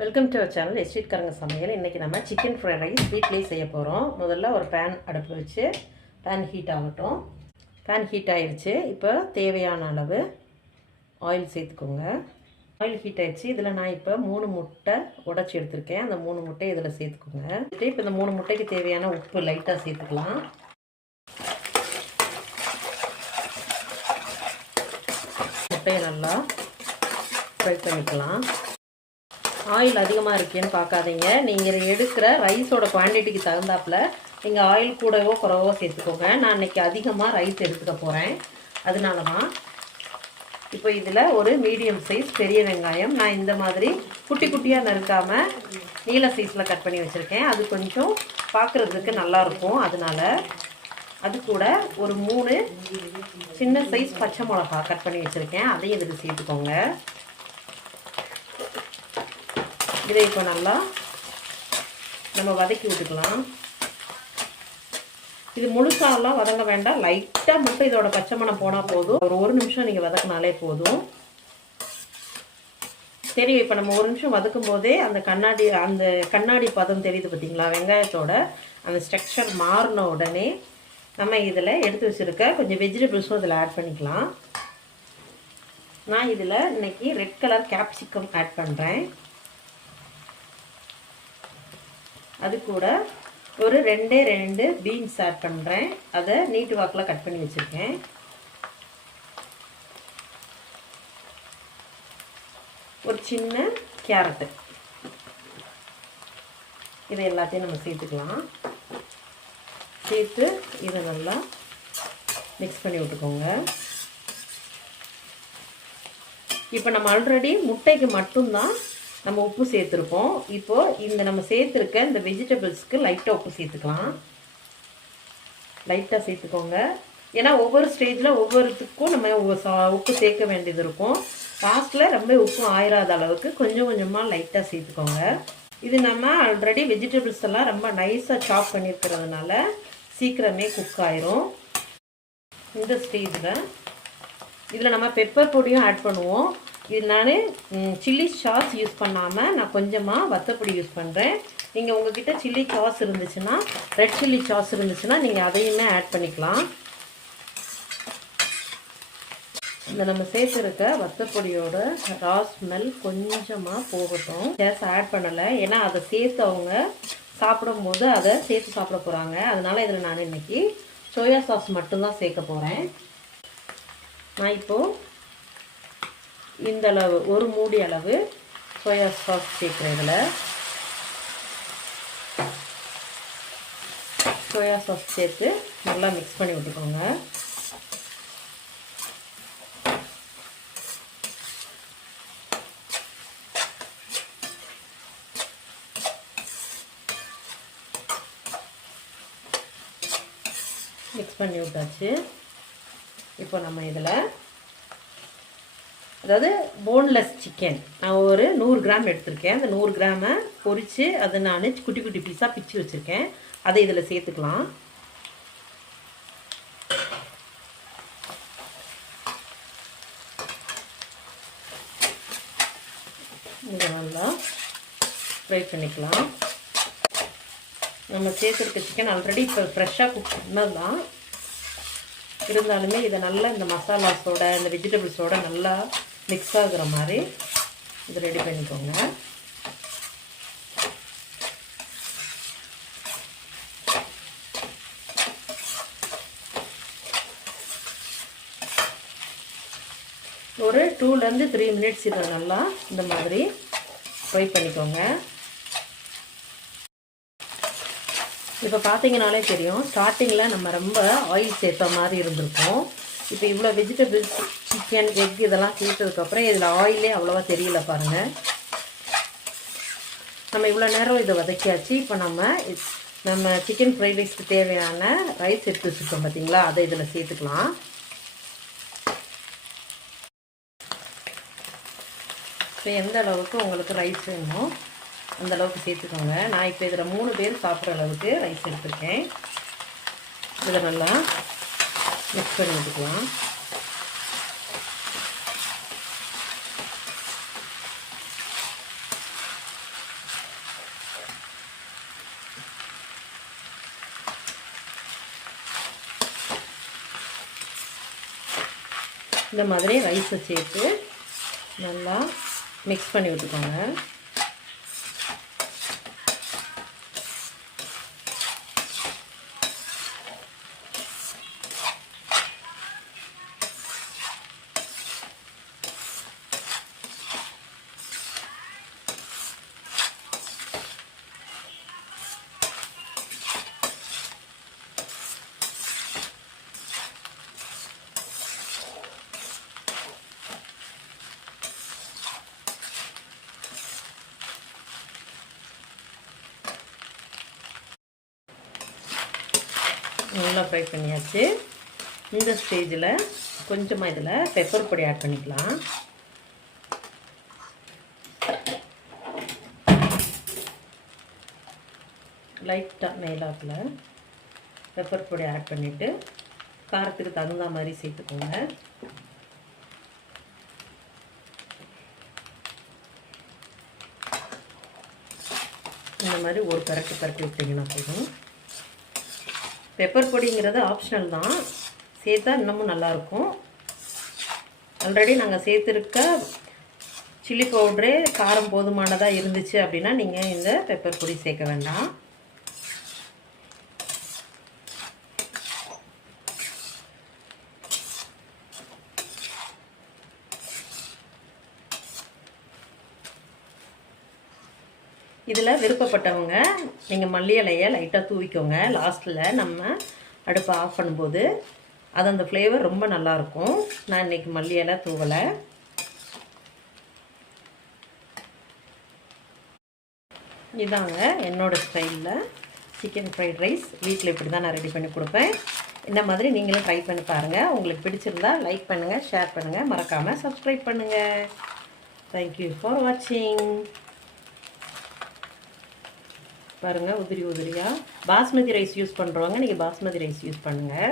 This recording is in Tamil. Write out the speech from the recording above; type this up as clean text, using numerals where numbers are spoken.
வெல்கம் டு அவர் சேனல் எஸ்ட்ரீட் காரங்க சமையல். இன்றைக்கி நம்ம சிக்கன் ஃப்ரைட் ரைஸ் வீட்லேயே செய்ய போகிறோம். முதல்ல ஒரு பேன் அடுப்பு வச்சு பேன் ஹீட் ஆகட்டும். பேன் ஹீட் ஆகிடுச்சு. இப்போ தேவையான அளவு ஆயில் சேர்த்துக்கோங்க. ஆயில் ஹீட் ஆகிடுச்சு. இதில் நான் இப்போ 3 முட்டை உடச்சி எடுத்திருக்கேன். அந்த 3 முட்டையை இதில் சேர்த்துக்கோங்க. இப்போ இந்த 3 முட்டைக்கு தேவையான உப்பு லைட்டாக சேர்த்துக்கலாம். முட்டையை நல்லா ஃப்ரை பண்ணிக்கலாம். ஆயில் அதிகமாக இருக்கேன்னு பார்க்காதீங்க. நீங்கள் எடுக்கிற ரைஸோட குவான்டிட்டிக்கு தகுந்தாப்பில் நீங்கள் ஆயில் கூடவோ குறவோ சேர்த்துக்கோங்க. நான் இன்றைக்கி அதிகமாக ரைஸ் எடுத்துக்க போகிறேன், அதனால தான். இப்போ இதில் ஒரு மீடியம் சைஸ் பெரிய வெங்காயம் நான் இந்த மாதிரி குட்டி குட்டியாக நறுக்காமல் நீல சைஸில் கட் பண்ணி வச்சுருக்கேன். அது கொஞ்சம் பார்க்குறதுக்கு நல்லாயிருக்கும். அதனால் அது கூட ஒரு 3 சின்ன சைஸ் பச்சை மிளகா கட் பண்ணி வச்சுருக்கேன். அதையும் இதில் சேர்த்துக்கோங்க. இதை இப்போ நல்லா நம்ம வதக்கி விட்டுக்கலாம். இது முழுசாலாம் வதங்க வேண்டாம், லைட்டாக மட்டும் இதோட பச்சை மணம் போனால் போதும். ஒரு நிமிஷம் நீங்கள் வதக்கினாலே போதும். சரி, இப்போ நம்ம ஒரு நிமிஷம் வதக்கும் போதே அந்த கண்ணாடி பதம் தெரியுது பார்த்தீங்களா? வெங்காயத்தோட அந்த ஸ்ட்ரக்சர் மாறின உடனே நம்ம இதில் எடுத்து வச்சுருக்க கொஞ்சம் வெஜிடபிள்ஸும் இதில் ஆட் பண்ணிக்கலாம். நான் இதில் இன்றைக்கி ரெட் கலர் கேப்சிகம் ஆட் பண்ணுறேன். அது கூட ஒரு 2 பீன்ஸ் ஆட் பண்ணுறேன். அதை நீட்டு வாக்கில் கட் பண்ணி வச்சுருக்கேன். ஒரு சின்ன கேரட்டு, இதை எல்லாத்தையும் நம்ம சேர்த்துக்கலாம். சேர்த்து இதை நல்லா மிக்ஸ் பண்ணி விட்டுக்கோங்க. இப்போ நம்ம ஆல்ரெடி முட்டைக்கு மட்டும்தான் நம்ம உப்பு சேர்த்துருக்கோம். இப்போது இந்த நம்ம சேர்த்துருக்க இந்த வெஜிடபிள்ஸ்க்கு லைட்டாக உப்பு சேர்த்துக்கலாம். லைட்டாக சேர்த்துக்கோங்க. ஏன்னா ஒவ்வொரு ஸ்டேஜில் ஒவ்வொருத்துக்கும் நம்ம உப்பு சேர்க்க வேண்டியது இருக்கும். லாஸ்ட்டில் ரொம்ப உப்பு ஆயிராத அளவுக்கு கொஞ்சம் கொஞ்சமாக லைட்டாக சேர்த்துக்கோங்க. இது நம்ம ஆல்ரெடி வெஜிடபிள்ஸ் எல்லாம் ரொம்ப நைஸாக சாப் பண்ணியிருக்கிறதுனால சீக்கிரமே குக் ஆயிரும். இந்த ஸ்டேஜில் இதில் நம்ம பெப்பர் பொடியும் ஆட் பண்ணுவோம். இது நான் சில்லி சாஸ் யூஸ் பண்ணாமல் நான் கொஞ்சமாக வத்தப்பொடி யூஸ் பண்ணுறேன். நீங்கள் உங்கள்கிட்ட சில்லி சாஸ் இருந்துச்சுன்னா, ரெட் சில்லி சாஸ் இருந்துச்சுன்னா நீங்கள் அதையுமே ஆட் பண்ணிக்கலாம். இந்த நம்ம சேர்த்துருக்க வத்தப்பொடியோட ரா ஸ்மெல் கொஞ்சமாக போகட்டும். கேஸ் ஆட் பண்ணலை, ஏன்னா அதை சேர்த்து அவங்க சாப்பிடும்போது அதை சேர்த்து சாப்பிட போகிறாங்க. அதனால் இதில் நான் இன்றைக்கி சோயா சாஸ் மட்டும்தான் சேர்க்க போகிறேன். நான் இப்போது இந்த அளவு ஒரு மூடி அளவு சோயா சாஸ் சேர்க்குறேன். இதில் சோயா சாஸ் சேர்த்து நல்லா மிக்ஸ் பண்ணி விட்டுக்கோங்க. மிக்ஸ் பண்ணி விட்டாச்சு. இப்போ நம்ம இதில் அதாவது போன்லெஸ் சிக்கன் நான் ஒரு 100 கிராம் எடுத்திருக்கேன். அந்த 100 கிராமை பொரித்து அதை நான் குட்டி குட்டி பீஸாக பிச்சு வச்சுருக்கேன். அதை இதில் சேர்த்துக்கலாம். இதை நல்லா ஃப்ரை பண்ணிக்கலாம். நம்ம சேர்த்துருக்க சிக்கன் ஆல்ரெடி இப்போ ஃப்ரெஷ்ஷாக குக் பண்ணது தான். இருந்தாலுமே இதை நல்லா இந்த மசாலாஸோட இந்த வெஜிடபிள்ஸோட நல்லா மிக்ஸ் ஆகுற மாதிரி இதை ரெடி பண்ணிக்கோங்க. ஒரு 2 to 3 மினிட்ஸ் இதை நல்லா இந்த மாதிரி ஃப்ரை பண்ணிக்கோங்க. இப்போ பார்த்தீங்கனாலே தெரியும், ஸ்டார்டிங்கில் நம்ம ரொம்ப ஆயில் சேர்த்த மாதிரி இருந்திருக்கும். இப்போ இவ்வளோ வெஜிடபிள்ஸ், சிக்கன், எக் இதெல்லாம் சேர்த்ததுக்கப்புறம் இதில் ஆயிலே அவ்வளோவா தெரியல பாருங்கள். நம்ம இவ்வளோ நேரம் இதை வதக்கியாச்சு. இப்போ நம்ம சிக்கன் ஃப்ரைட் ரைஸ்க்கு தேவையான ரைஸ் எடுத்து வச்சுருக்கோம் பார்த்தீங்களா, அதை இதில் சேர்த்துக்கலாம். இப்போ எந்த அளவுக்கு உங்களுக்கு ரைஸ் வேணுமோ அந்த அளவுக்கு சேர்த்துக்கோங்க. நான் இப்போ இதில் 3 பேர் சாப்பிட்ற அளவுக்கு ரைஸ் எடுத்துருக்கேன். இதை நல்லா மிக்ஸ் பண்ணி விட்டுக்கலாம். இந்த மாதிரி ரைஸை சேர்த்து நல்லா மிக்ஸ் பண்ணி விட்டுக்கோங்க. நல்லா ஃப்ரை பண்ணியாச்சு. இந்த ஸ்டேஜில் கொஞ்சமாக இதில் பெப்பர் பொடி ஆட் பண்ணிக்கலாம். லைட்டாக மேலாப்பில் பெப்பர் பொடி ஆட் பண்ணிவிட்டு காரத்துக்கு தகுந்த மாதிரி சேர்த்துக்கோங்க. இந்த மாதிரி ஒரு பரட்டி விட்டிங்கன்னா போதும். பெப்பர் பொடிங்கிறது ஆப்ஷனல் தான், சேர்த்தா இன்னமும் நல்லாயிருக்கும். ஆல்ரெடி நாங்கள் சேர்த்துருக்க சில்லி பவுட்ரு காரம் போதுமானதாக இருந்துச்சு அப்படின்னா நீங்கள் இந்த பெப்பர் பொடி சேர்க்க வேண்டாம். இதில் விருப்பப்பட்டவங்க நீங்கள் மல்லி இலையை லைட்டாக தூவிக்கோங்க. லாஸ்ட்டில் நம்ம அடுப்பை ஆஃப் பண்ணும்போது அது அந்த ஃப்ளேவர் ரொம்ப நல்லாயிருக்கும். நான் இன்றைக்கி மல்லி இலை தூவலை. இதாங்க என்னோடய ஸ்டைலில் சிக்கன் ஃப்ரைட் ரைஸ். வீட்டில் இப்படி தான் நான் ரெடி பண்ணி கொடுப்பேன். இந்த மாதிரி நீங்களும் ட்ரை பண்ணி பாருங்கள். உங்களுக்கு பிடிச்சிருந்தா லைக் பண்ணுங்கள், ஷேர் பண்ணுங்கள், மறக்காமல் சப்ஸ்கிரைப் பண்ணுங்கள். தேங்க்யூ ஃபார் வாட்சிங். பாருங்கள் உதிரியாக பாஸ்மதி ரைஸ் யூஸ் பண்ணுறவங்க நீங்கள் பாஸ்மதி ரைஸ் யூஸ் பண்ணுங்கள்.